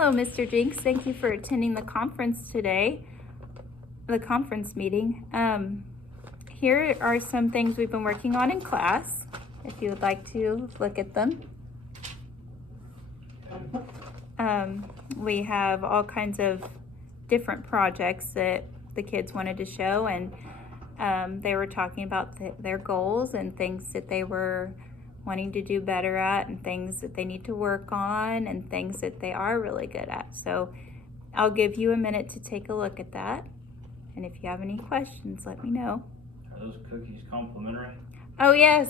Hello, Mr. Jinks. Thank you for attending the conference today, the conference meeting. Here are some things we've been working on in class, if you would like to look at them. We have all kinds of different projects that the kids wanted to show, and they were talking about their goals and things that they were wanting to do better at, and things that they need to work on, and things that they are really good at. So I'll give you a minute to take a look at that, and if you have any questions, let me know. Are those cookies complimentary? Oh yes,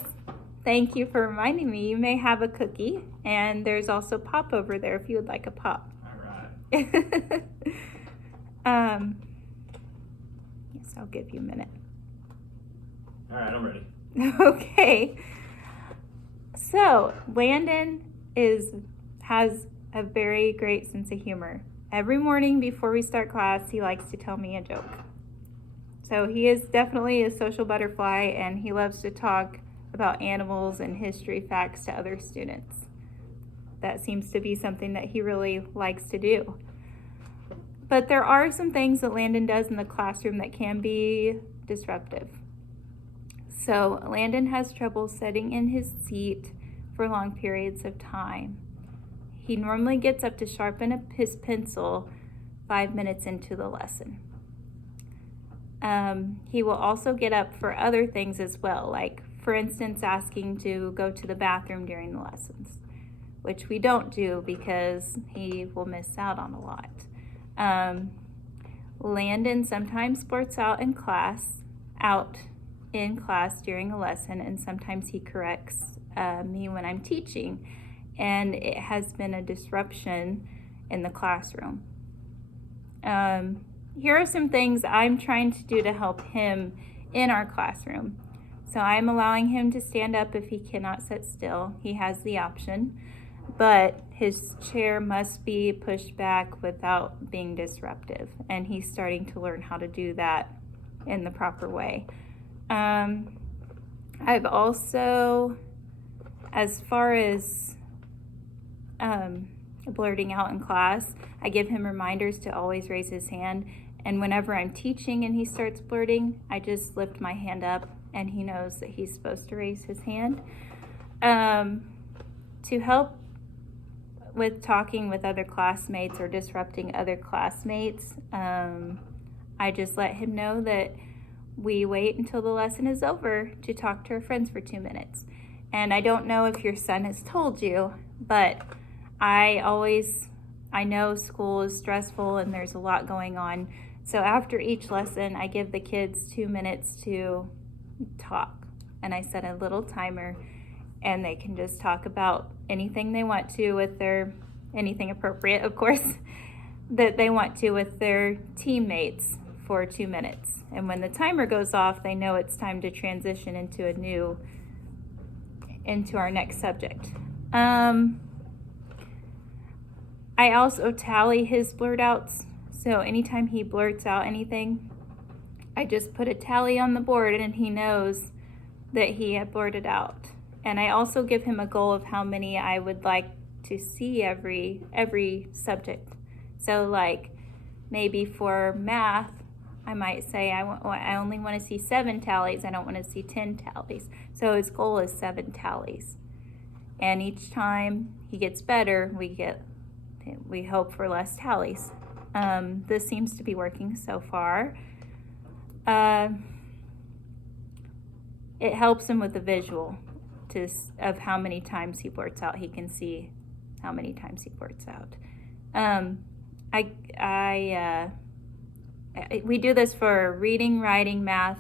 thank you for reminding me. You may have a cookie, and there's also pop over there if you would like a pop. All right. Yes, I'll give you a minute. All right, I'm ready. Okay. So Landon has a very great sense of humor. Every morning before we start class, he likes to tell me a joke. So he is definitely a social butterfly, and he loves to talk about animals and history facts to other students. That seems to be something that he really likes to do. But there are some things that Landon does in the classroom that can be disruptive. So Landon has trouble sitting in his seat for long periods of time. He normally gets up to sharpen his pencil 5 minutes into the lesson. He will also get up for other things as well, like for instance asking to go to the bathroom during the lessons, which we don't do because he will miss out on a lot. Landon sometimes blurts out in class during a lesson, and sometimes he corrects me when I'm teaching, and it has been a disruption in the classroom. Here are some things I'm trying to do to help him in our classroom. So I'm allowing him to stand up if he cannot sit still. He has the option, but his chair must be pushed back without being disruptive, and he's starting to learn how to do that in the proper way. I've also, as far as blurting out in class, I give him reminders to always raise his hand, and whenever I'm teaching and he starts blurting, I just lift my hand up and he knows that he's supposed to raise his hand. To help with talking with other classmates or disrupting other classmates, I just let him know that we wait until the lesson is over to talk to our friends for 2 minutes. And I don't know if your son has told you, but I know school is stressful and there's a lot going on. So after each lesson, I give the kids 2 minutes to talk. And I set a little timer, and they can just talk about anything they want to with anything appropriate, of course, that they want to with their teammates for 2 minutes. And when the timer goes off, they know it's time to transition into our next subject. I also tally his blurt outs. So anytime he blurts out anything, I just put a tally on the board, and he knows that he had blurted out. And I also give him a goal of how many I would like to see every subject. So like maybe for math, I might say I only want to see 7 tallies. I don't want to see 10 tallies. So his goal is 7 tallies. And each time he gets better, we hope for less tallies. This seems to be working so far. It helps him with the visual of how many times he blurts out. He can see how many times he blurts out. We do this for reading, writing, math,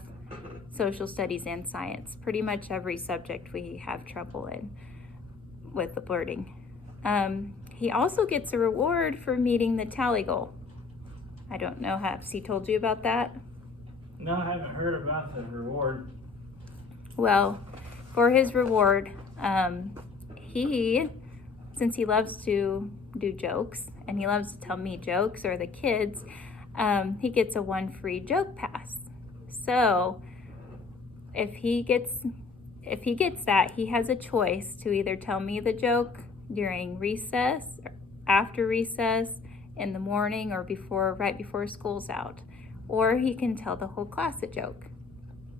social studies, and science. Pretty much every subject we have trouble in with the blurting. He also gets a reward for meeting the tally goal. I don't know, has he told you about that? No, I haven't heard about the reward. Well, for his reward, since he loves to do jokes and he loves to tell me jokes or the kids, he gets a 1 free joke pass. So if he gets that, he has a choice to either tell me the joke during recess after recess, in the morning, or right before school's out. Or he can tell the whole class a joke.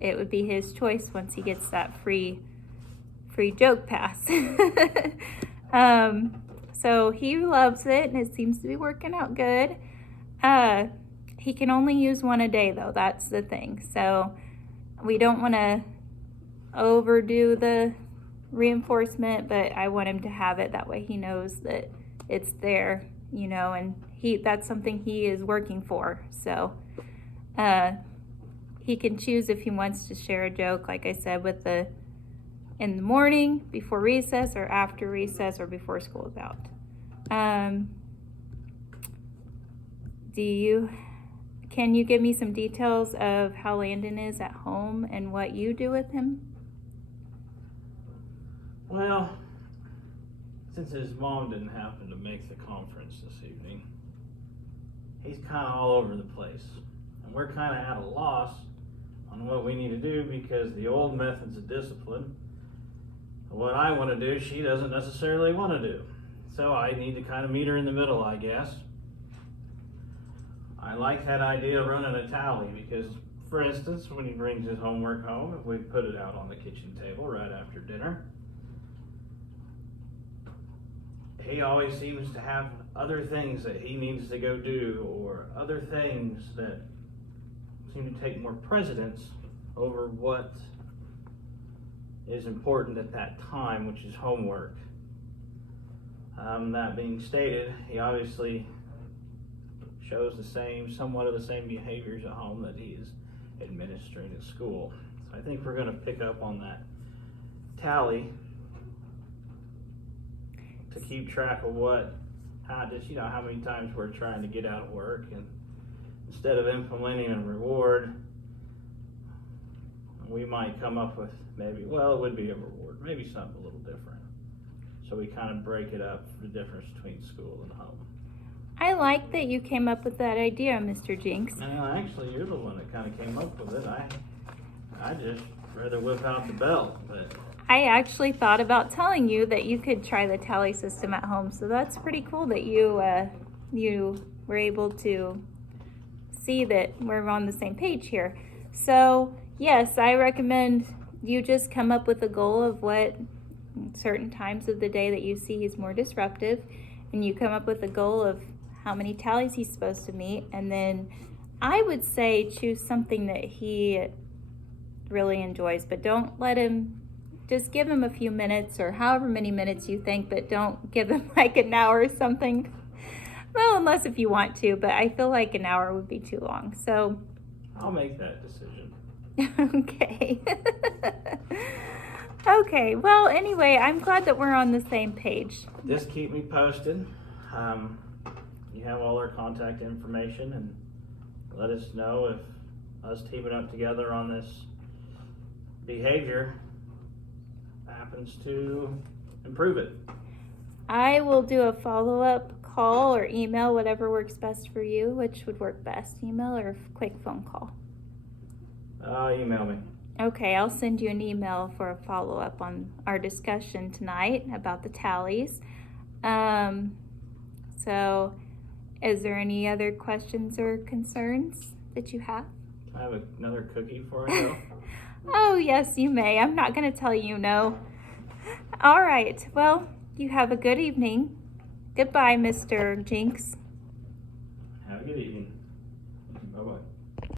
It would be his choice once he gets that free joke pass. So he loves it, and it seems to be working out good. He can only use one a day, though. That's the thing. So we don't want to overdo the reinforcement, but I want him to have it. That way he knows that it's there, and that's something he is working for. So he can choose if he wants to share a joke, like I said, in the morning, before recess, or after recess, or before school's out. Can you give me some details of how Landon is at home and what you do with him? Well, since his mom didn't happen to make the conference this evening, he's kind of all over the place. And we're kind of at a loss on what we need to do, because the old methods of discipline, what I want to do, she doesn't necessarily want to do. So I need to kind of meet her in the middle, I guess. I like that idea of running a tally, because, for instance, when he brings his homework home, if we put it out on the kitchen table right after dinner, he always seems to have other things that he needs to go do, or other things that seem to take more precedence over what is important at that time, which is homework. That being stated, he obviously shows somewhat of the same behaviors at home that he is administering at school. So I think we're going to pick up on that tally to keep track of how many times we're trying to get out of work, and instead of implementing a reward, we might come up with it would be a reward, maybe something a little different. So we kind of break it up, the difference between school and home. I like that you came up with that idea, Mr. Jinx. No, actually, you're the one that kind of came up with it. I just rather whip out the belt, but I actually thought about telling you that you could try the tally system at home, so that's pretty cool that you were able to see that we're on the same page here. So yes, I recommend you just come up with a goal of what certain times of the day that you see he's more disruptive, and you come up with a goal of how many tallies he's supposed to meet, and then I would say choose something that he really enjoys, but don't let him, just give him a few minutes or however many minutes you think, but don't give him like an hour or something. Well, unless if you want to, but I feel like an hour would be too long. So I'll make that decision. Okay. Okay, well, anyway, I'm glad that we're on the same page. Just keep me posted. You have all our contact information, and let us know if us teaming up together on this behavior happens to improve it. I will do a follow-up call or email, whatever works best for you. Which would work best, email or quick phone call? Email me. Okay, I'll send you an email for a follow-up on our discussion tonight about the tallies. So is there any other questions or concerns that you have? I have another cookie before I go. Oh, yes, you may. I'm not going to tell you no. All right, well, you have a good evening. Goodbye, Mr. Jinx. Have a good evening.